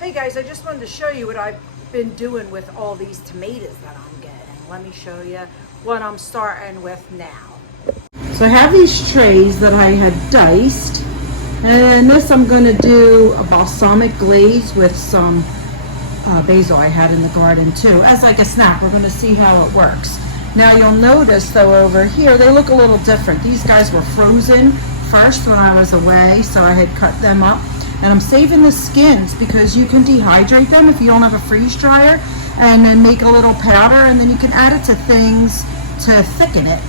Hey guys, I just wanted to show you what I've been doing with all these tomatoes that I'm getting. Let me show you what I'm starting with now. So I have these trays that I had diced, and this I'm going to do a balsamic glaze with some basil I had in the garden too, as like a snack. We're going to see how it works. Now you'll notice though over here, they look a little different. These guys were frozen first when I was away, so I had cut them up. And I'm saving the skins because you can dehydrate them if you don't have a freeze dryer, and then make a little powder, and then you can add it to things to thicken it.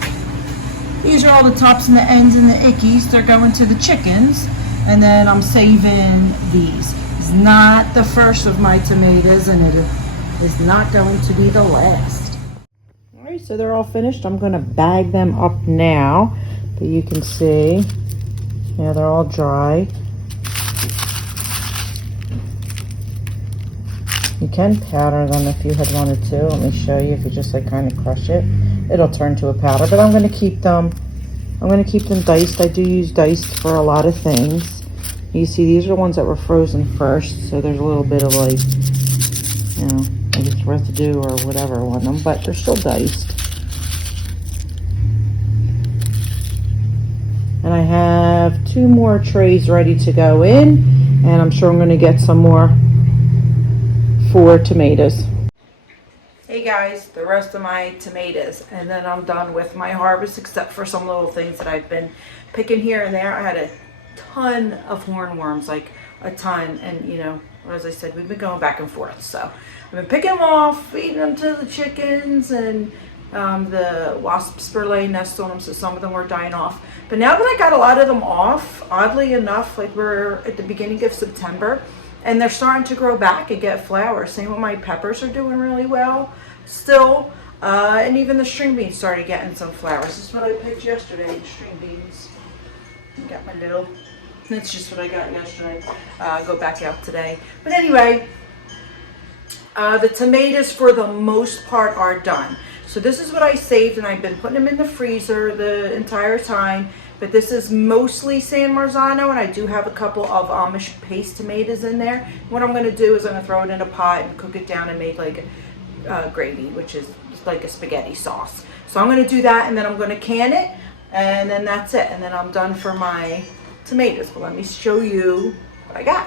These are all the tops and the ends and the ickies. They're going to the chickens. And then I'm saving these. It's not the first of my tomatoes, and it is not going to be the last. All right, so they're all finished. I'm going to bag them up now, but you can see, yeah, they're all dry. You can powder them if you had wanted to. Let me show you. If you just like kind of crush it, it'll turn to a powder. But I'm going to keep them. I'm going to keep them diced. I do use diced for a lot of things. You see, these are the ones that were frozen first, so there's a little bit of like, you know, like it's residue or whatever on them, but they're still diced. And I have 2 more trays ready to go in, and I'm sure I'm going to get some more for tomatoes. Hey guys, the rest of my tomatoes, and then I'm done with my harvest except for some little things that I've been picking here and there. I had a ton of hornworms, like a ton, and you know, as I said, we've been going back and forth, so I've been picking them off, feeding them to the chickens, and the wasps were laying nests on them, so some of them were dying off. But now that I got a lot of them off, oddly enough, like we're at the beginning of September, and they're starting to grow back and get flowers. Same with my peppers are doing really well still. And even the string beans started getting some flowers. This is what I picked yesterday, the string beans. Got my little, that's just what I got yesterday. Go back out today. But anyway, the tomatoes for the most part are done. So this is what I saved, and I've been putting them in the freezer the entire time. But this is mostly San Marzano, and I do have a couple of Amish paste tomatoes in there. What I'm going to do is I'm going to throw it in a pot and cook it down and make like a gravy, which is like a spaghetti sauce. So I'm going to do that, and then I'm going to can it, and then that's it. And then I'm done for my tomatoes. But let me show you what I got.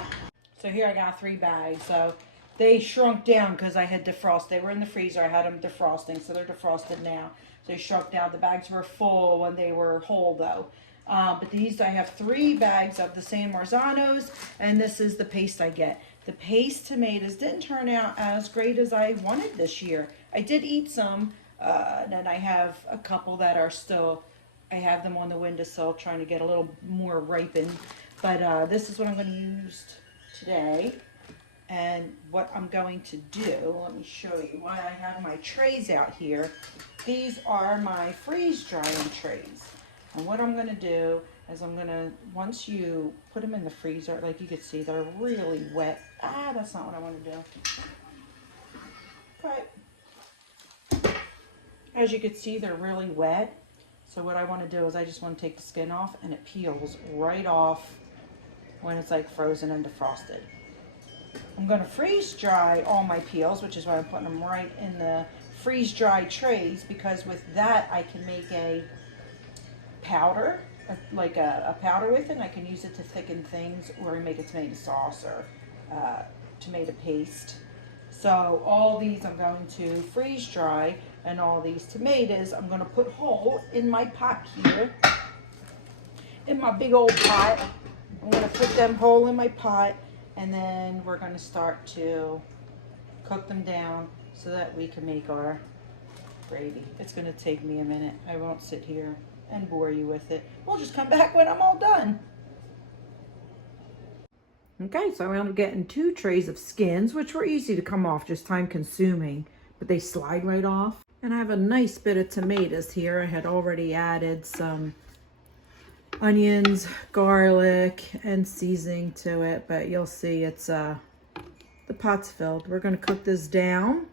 So here I got 3 bags. So they shrunk down because I had defrosted. They were in the freezer. I had them defrosting, so they're defrosted now. So they shrunk down. The bags were full when they were whole, though. But these, I have 3 bags of the San Marzanos, and this is the paste I get. The paste tomatoes didn't turn out as great as I wanted this year. I did eat some, and then I have a couple that are still, I have them on the windowsill trying to get a little more ripened. But this is what I'm going to use today. And what I'm going to do, let me show you why I have my trays out here. These are my freeze drying trays. And what I'm going to do is I'm going to, once you put them in the freezer, like you can see, they're really wet. That's not what I want to do. But as you can see, they're really wet. So what I want to do is I just want to take the skin off, and it peels right off when it's like frozen and defrosted. I'm going to freeze dry all my peels, which is why I'm putting them right in the freeze dry trays, because with that I can make a powder, like a powder with it, and I can use it to thicken things or make a tomato sauce or tomato paste. So all these I'm going to freeze dry, and all these tomatoes I'm going to put whole in my pot here, in my big old pot. I'm going to put them whole in my pot, and then we're going to start to cook them down so that we can make our gravy. It's going to take me a minute. I won't sit here and bore you with it. We'll just come back when I'm all done. Okay, so I'm getting 2 trays of skins, which were easy to come off, just time consuming, but they slide right off. And I have a nice bit of tomatoes here. I had already added some onions, garlic, and seasoning to it, but you'll see it's the pot's filled. We're going to cook this down,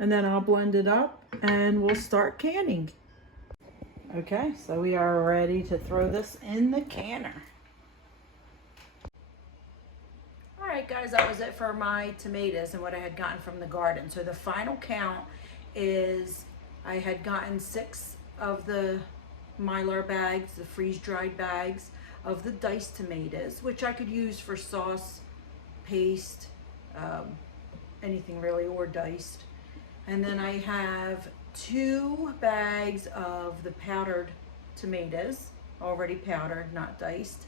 and then I'll blend it up and we'll start canning. Okay, so we are ready to throw this in the canner. All right, right, guys, that was it for my tomatoes and what I had gotten from the garden. So the final count is I had gotten 6 of the Mylar bags, the freeze-dried bags of the diced tomatoes, which I could use for sauce, paste, anything really, or diced. And then I have 2 bags of the powdered tomatoes, already powdered, not diced.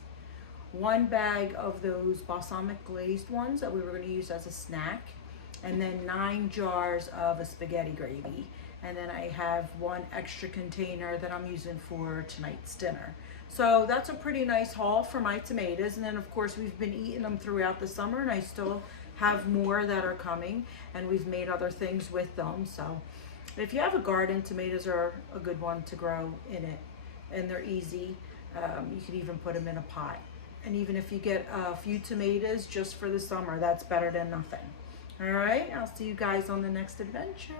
1 bag of those balsamic glazed ones that we were going to use as a snack, and then 9 jars of a spaghetti gravy. And then I have 1 extra container that I'm using for tonight's dinner. So that's a pretty nice haul for my tomatoes. And then of course we've been eating them throughout the summer, and I still have more that are coming, and we've made other things with them. So if you have a garden, tomatoes are a good one to grow in it, and they're easy. You can even put them in a pot. And even if you get a few tomatoes just for the summer, that's better than nothing. All right, I'll see you guys on the next adventure.